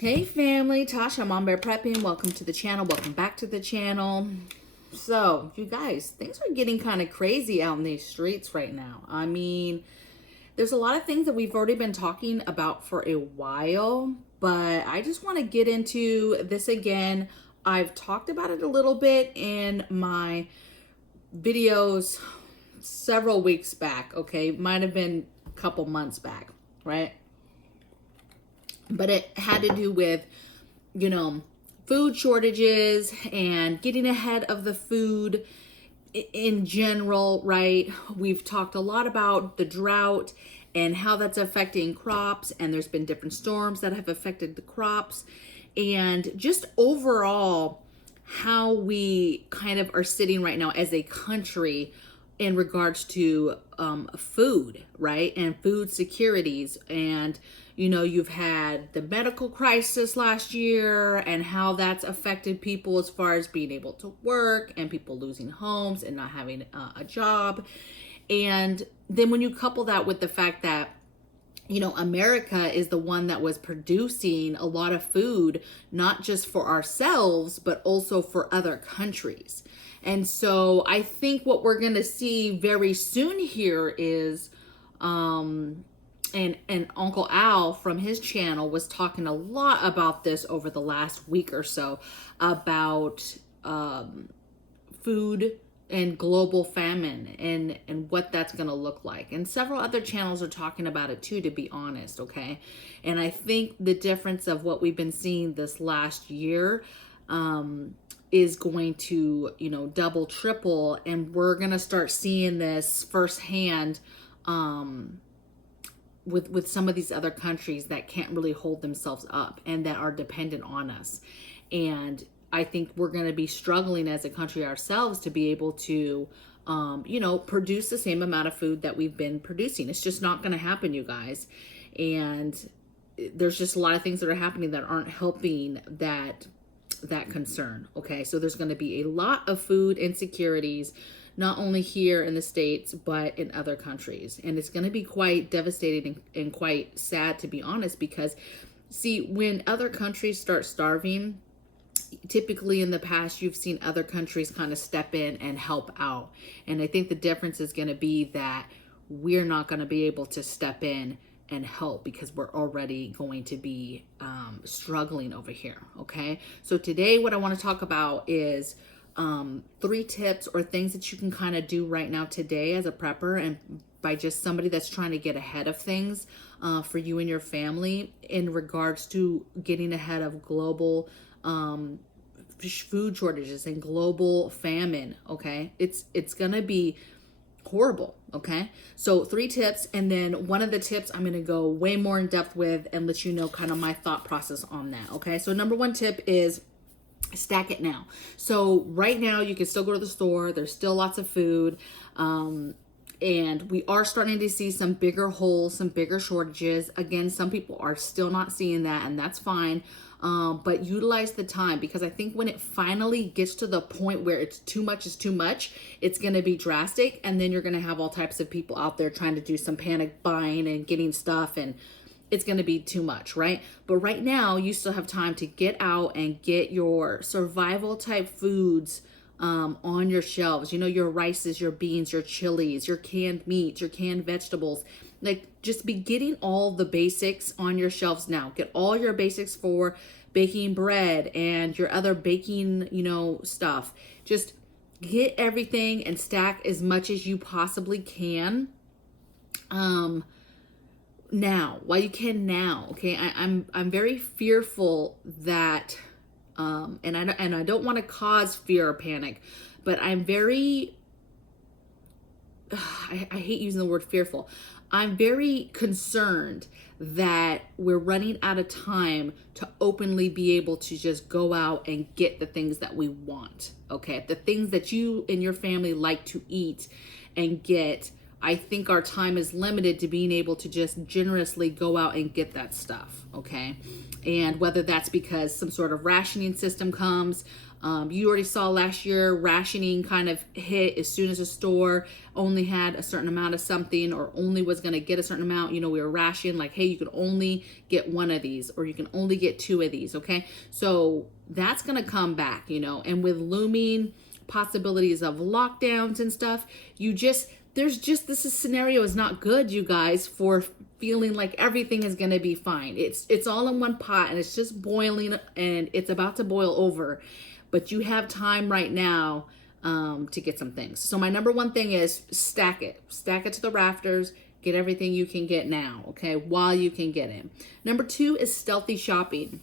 Hey family, Tasha, Mom Bear Prepping. Welcome to the channel. Welcome back to the channel. So, you guys, things are getting kind of crazy out in these streets right now. I mean, there's a lot of things that we've already been talking about for a while, but I just want to get into this again. I've talked about it a little bit in my videos several weeks back, okay? Might have been a couple months back, right? But it had to do with, food shortages and getting ahead of the food in general, right? We've talked a lot about the drought and how that's affecting crops, and there's been different storms that have affected the crops, and just overall how we kind of are sitting right now as a country in regards to food, right? And food securities. And, you've had the medical crisis last year and how that's affected people as far as being able to work and people losing homes and not having a job. And then when you couple that with the fact that, America is the one that was producing a lot of food, not just for ourselves, but also for other countries. And so I think what we're going to see very soon here is, and Uncle Al from his channel was talking a lot about this over the last week or so about food and global famine and what that's going to look like. And several other channels are talking about it too, to be honest, okay? And I think the difference of what we've been seeing this last year is going to, double, triple, and we're going to start seeing this firsthand with some of these other countries that can't really hold themselves up and that are dependent on us. And I think we're going to be struggling as a country ourselves to be able to, produce the same amount of food that we've been producing. It's just not going to happen, you guys. And there's just a lot of things that are happening that aren't helping that concern. Okay. So there's going to be a lot of food insecurities, not only here in the States, but in other countries. And it's going to be quite devastating and quite sad, to be honest, because see, when other countries start starving, typically in the past, you've seen other countries kind of step in and help out. And I think the difference is going to be that we're not going to be able to step in and help because we're already going to be struggling over here. Okay. So today, what I want to talk about is 3 tips or things that you can kind of do right now today as a prepper and by just somebody that's trying to get ahead of things for you and your family in regards to getting ahead of global food shortages and global famine. Okay. It's going to be horrible. Okay. So 3 tips. And then one of the tips I'm going to go way more in depth with and let you know kind of my thought process on that. Okay. So number 1 tip is stack it now. So right now you can still go to the store. There's still lots of food. And we are starting to see some bigger holes, some bigger shortages. Again, some people are still not seeing that, and that's fine. But utilize the time, because I think when it finally gets to the point where it's too much is too much, it's going to be drastic. And then you're going to have all types of people out there trying to do some panic buying and getting stuff, and it's going to be too much, right? But right now you still have time to get out and get your survival type foods on your shelves. Your rices, your beans, your chilies, your canned meats, your canned vegetables. Like, just be getting all the basics on your shelves now. Get all your basics for baking bread and your other baking, stuff. Just get everything and stack as much as you possibly can. Now, while you can now, okay? I'm very fearful that and I don't want to cause fear or panic, but I'm very I hate using the word fearful. I'm very concerned that we're running out of time to openly be able to just go out and get the things that we want. Okay, the things that you and your family like to eat and get. I think our time is limited to being able to just generously go out and get that stuff, okay? And whether that's because some sort of rationing system comes, You already saw last year rationing kind of hit as soon as a store only had a certain amount of something or only was going to get a certain amount. You know, we were rationing like, hey, you can only get one of these or you can only get two of these. Okay. So that's going to come back, you know, and with looming possibilities of lockdowns and stuff, this scenario is not good, you guys, for feeling like everything is going to be fine. It's all in one pot and it's just boiling and it's about to boil over, but you have time right now to get some things. So my number one thing is stack it to the rafters, get everything you can get now, okay, while you can get it. Number two is stealthy shopping.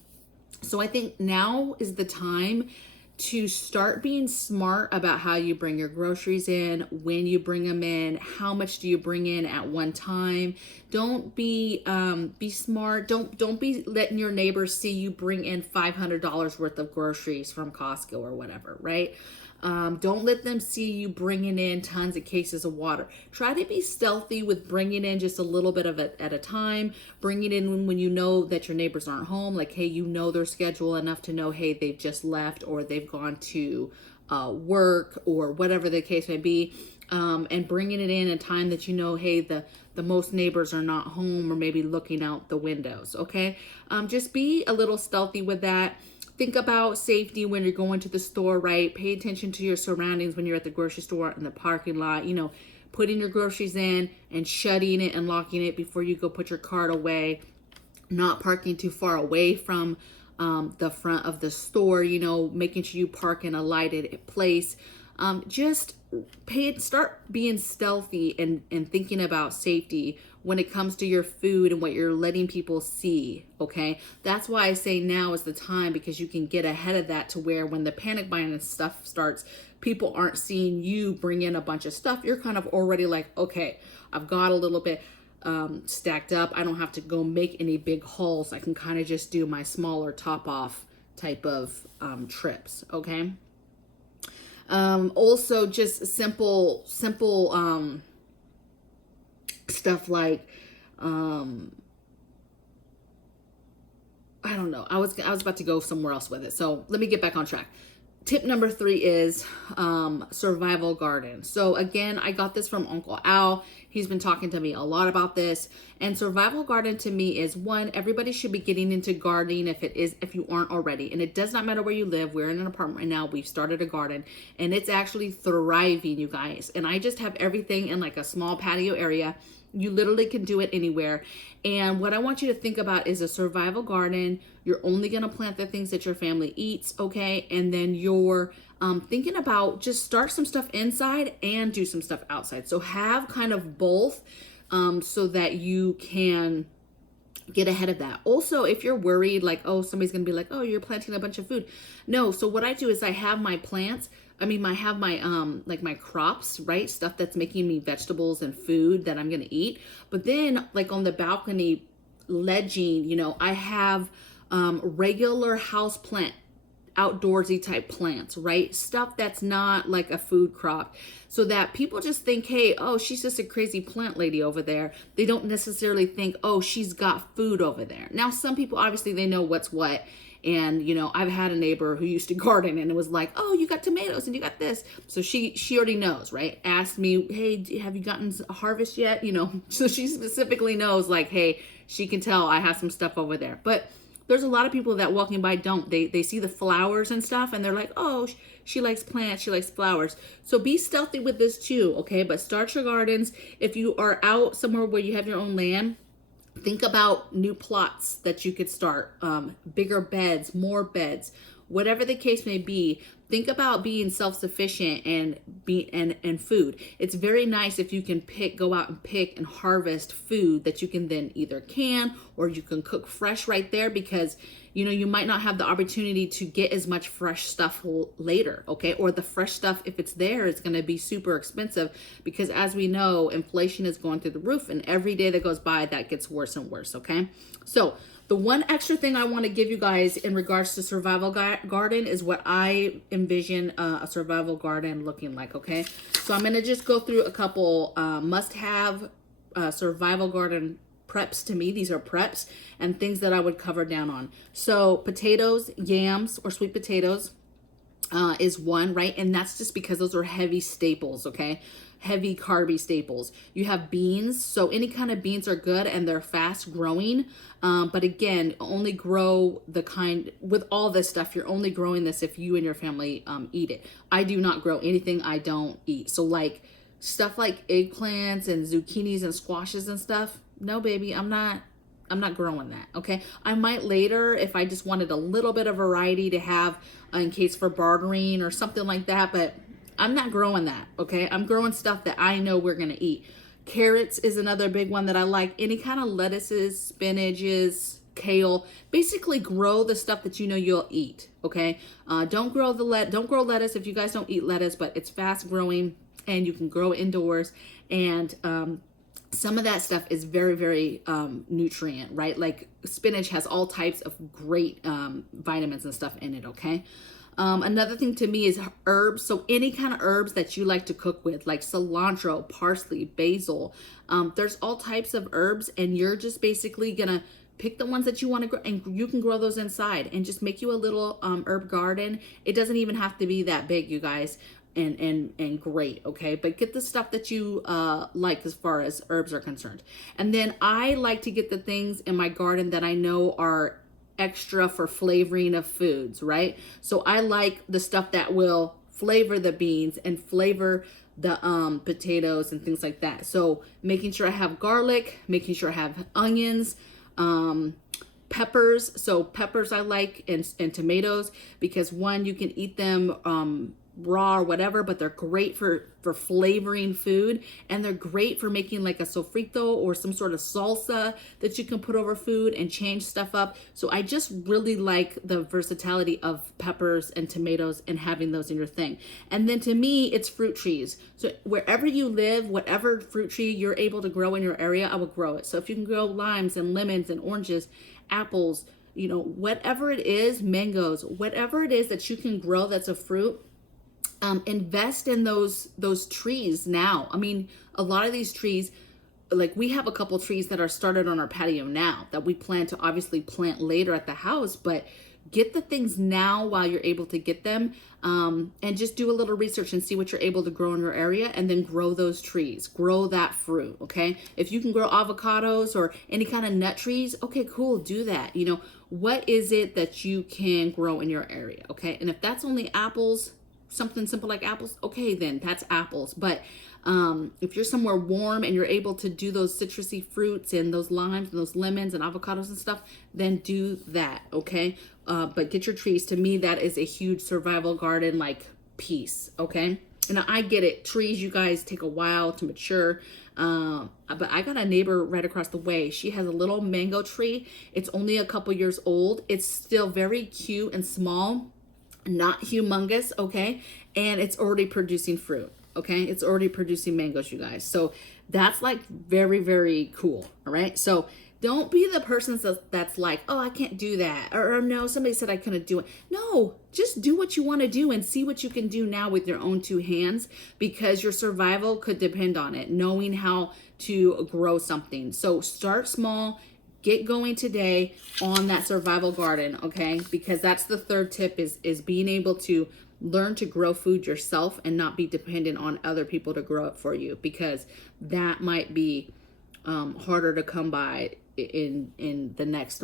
So I think now is the time to start being smart about how you bring your groceries in, when you bring them in, how much do you bring in at one time. Don't be smart. Don't be letting your neighbors see you bring in $500 worth of groceries from Costco or whatever, right? Don't let them see you bringing in tons of cases of water. Try to be stealthy with bringing in just a little bit of it at a time. Bring it in when you know that your neighbors aren't home. Like, hey, you know their schedule enough to know, hey, they've just left or they've gone to work or whatever the case may be. And bringing it in a time that you know, hey, the most neighbors are not home or maybe looking out the windows, okay? Just be a little stealthy with that. Think about safety when you're going to the store, right? Pay attention to your surroundings when you're at the grocery store in the parking lot, you know, putting your groceries in and shutting it and locking it before you go put your cart away, not parking too far away from the front of the store, you know, making sure you park in a lighted place. Just start being stealthy and thinking about safety when it comes to your food and what you're letting people see, okay? That's why I say now is the time, because you can get ahead of that to where when the panic buying and stuff starts, people aren't seeing you bring in a bunch of stuff. You're kind of already like, okay, I've got a little bit stacked up. I don't have to go make any big hauls. I can kind of just do my smaller top off type of trips, okay? Also just simple stuff like, I don't know. I was about to go somewhere else with it. So let me get back on track. Tip number 3 is survival garden. So again, I got this from Uncle Al. He's been talking to me a lot about this. And survival garden to me is one, everybody should be getting into gardening if you aren't already. And it does not matter where you live. We're in an apartment right now. We've started a garden and it's actually thriving, you guys. And I just have everything in like a small patio area. You literally can do it anywhere. And what I want you to think about is a survival garden. You're only going to plant the things that your family eats, okay? And then you're thinking about just start some stuff inside and do some stuff outside. So have kind of both so that you can get ahead of that. Also, if you're worried, like, oh, somebody's going to be like, oh, you're planting a bunch of food. No, so what I do is I have my plants. I have my, like my crops, right? Stuff that's making me vegetables and food that I'm going to eat. But then like on the balcony ledging, you know, I have, regular house plant, outdoorsy type plants, right? Stuff that's not like a food crop, so that people just think, hey, oh, she's just a crazy plant lady over there. They don't necessarily think, oh, she's got food over there. Now, some people, obviously they know what's what. And, you know, I've had a neighbor who used to garden and it was like, oh, you got tomatoes and you got this. So she already knows, right? Asked me, hey, have you gotten a harvest yet? You know, so she specifically knows like, hey, she can tell I have some stuff over there. But there's a lot of people that walking by don't. They see the flowers and stuff and they're like, oh, she likes plants, she likes flowers. So be stealthy with this too, okay? But start your gardens. If you are out somewhere where you have your own land, think about new plots that you could start, bigger beds, more beds, whatever the case may be. Think about being self-sufficient and food. It's very nice if you can go out and pick and harvest food that you can then either can or you can cook fresh right there, because you know, you might not have the opportunity to get as much fresh stuff later, okay? Or the fresh stuff, if it's there, it's gonna be super expensive, because as we know, inflation is going through the roof and every day that goes by, that gets worse and worse, okay? So the one extra thing I wanna give you guys in regards to survival garden is what I envision a survival garden looking like, okay? So I'm gonna just go through a couple must-have survival garden preps. To me, these are preps and things that I would cover down on. So potatoes, yams or sweet potatoes, is one, right? And that's just because those are heavy staples, okay? Heavy carby staples. You have beans, so any kind of beans are good and they're fast growing. But again, only grow the kind, with all this stuff, you're only growing this if you and your family eat it. I do not grow anything I don't eat. So like stuff like eggplants and zucchinis and squashes and stuff, no baby, I'm not growing that, okay? I might later if I just wanted a little bit of variety to have in case for bartering or something like that, but I'm not growing that, okay? I'm growing stuff that I know we're gonna eat. Carrots is another big one that I like. Any kind of lettuces, spinaches, kale. Basically grow the stuff that you know you'll eat, okay? Don't grow lettuce if you guys don't eat lettuce, but it's fast growing and you can grow indoors. And some of that stuff is very, very nutrient, right? Like spinach has all types of great vitamins and stuff in it, okay? Another thing to me is herbs. So any kind of herbs that you like to cook with, like cilantro, parsley, basil. There's all types of herbs and you're just basically gonna pick the ones that you want to grow, and you can grow those inside and just make you a little herb garden. It doesn't even have to be that big, you guys. And great, okay? But get the stuff that you like as far as herbs are concerned. And then I like to get the things in my garden that I know are extra for flavoring of foods, right? So I like the stuff that will flavor the beans and flavor the potatoes and things like that. So making sure I have garlic, making sure I have onions, peppers. So peppers I like, and tomatoes, because one, you can eat them raw or whatever, but they're great for flavoring food, and they're great for making like a sofrito or some sort of salsa that you can put over food and change stuff up. So I just really like the versatility of peppers and tomatoes and having those in your thing. And then to me, it's fruit trees. So wherever you live, whatever fruit tree you're able to grow in your area, I will grow it. So if you can grow limes and lemons and oranges, apples, you know, whatever it is, mangoes, whatever it is that you can grow that's a fruit, invest in those trees now. I mean, a lot of these trees, like we have a couple trees that are started on our patio now that we plan to obviously plant later at the house, but get the things now while you're able to get them, and just do a little research and see what you're able to grow in your area, and then grow those trees, grow that fruit, okay? If you can grow avocados or any kind of nut trees, okay, cool, do that. You know, what is it that you can grow in your area, okay? And if that's only apples, something simple like apples, okay, then that's apples. But if you're somewhere warm and you're able to do those citrusy fruits and those limes and those lemons and avocados and stuff, then do that, okay? But get your trees. To me, that is a huge survival garden like piece, okay? And I get it. Trees, you guys, take a while to mature. But I got a neighbor right across the way. She has a little mango tree. It's only a couple years old. It's still very cute and small, not humongous, okay? And it's already producing fruit, okay? It's already producing mangoes, you guys. So that's like very, very cool, all right? So don't be the person that's like, oh, I can't do that. Or no, somebody said I couldn't do it. No, just do what you want to do and see what you can do now with your own two hands, because your survival could depend on it, knowing how to grow something. So start small. Get going today on that survival garden, okay? Because that's the third tip is being able to learn to grow food yourself and not be dependent on other people to grow it for you, because that might be harder to come by in the next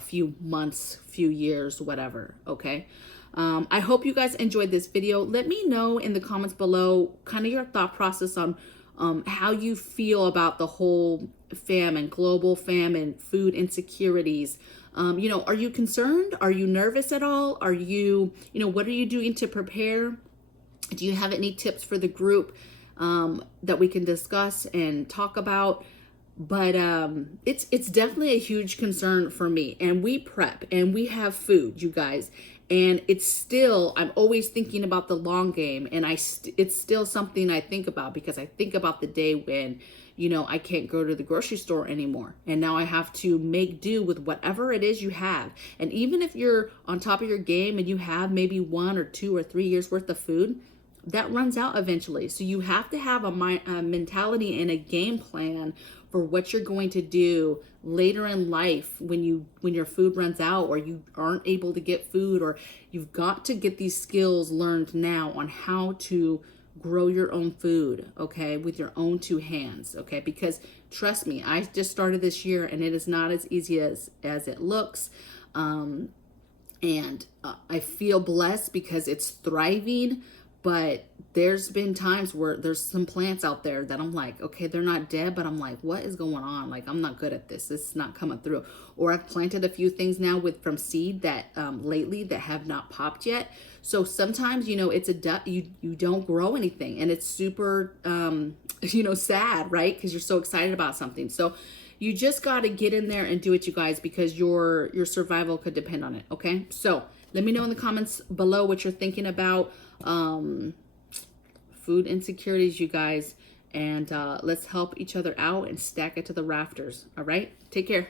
few months, few years, whatever, okay? I hope you guys enjoyed this video. Let me know in the comments below kind of your thought process on how you feel about the whole famine, global famine, food insecurities. You know, are you concerned? Are you nervous at all? Are you, what are you doing to prepare? Do you have any tips for the group that we can discuss and talk about? But it's definitely a huge concern for me. And we prep and we have food, you guys. And it's still, I'm always thinking about the long game. And it's still something I think about, because I think about the day when, I can't go to the grocery store anymore. And now I have to make do with whatever it is you have. And even if you're on top of your game and you have maybe 1 or 2 or 3 years worth of food, that runs out eventually. So you have to have a mentality and a game plan for what you're going to do later in life when your food runs out, or you aren't able to get food, or you've got to get these skills learned now on how to grow your own food, okay, with your own two hands, okay? Because trust me, I just started this year and it is not as easy as it looks. And I feel blessed because it's thriving, but there's been times where there's some plants out there that I'm like, okay, they're not dead, but I'm like, what is going on? Like, I'm not good at this. This is not coming through. Or I've planted a few things now from seed that lately that have not popped yet. So sometimes, it's you don't grow anything, and it's super, sad, right? Because you're so excited about something. So you just got to get in there and do it, you guys, because your survival could depend on it. Okay. So let me know in the comments below what you're thinking about food insecurities, you guys, and let's help each other out and stack it to the rafters. All right. Take care.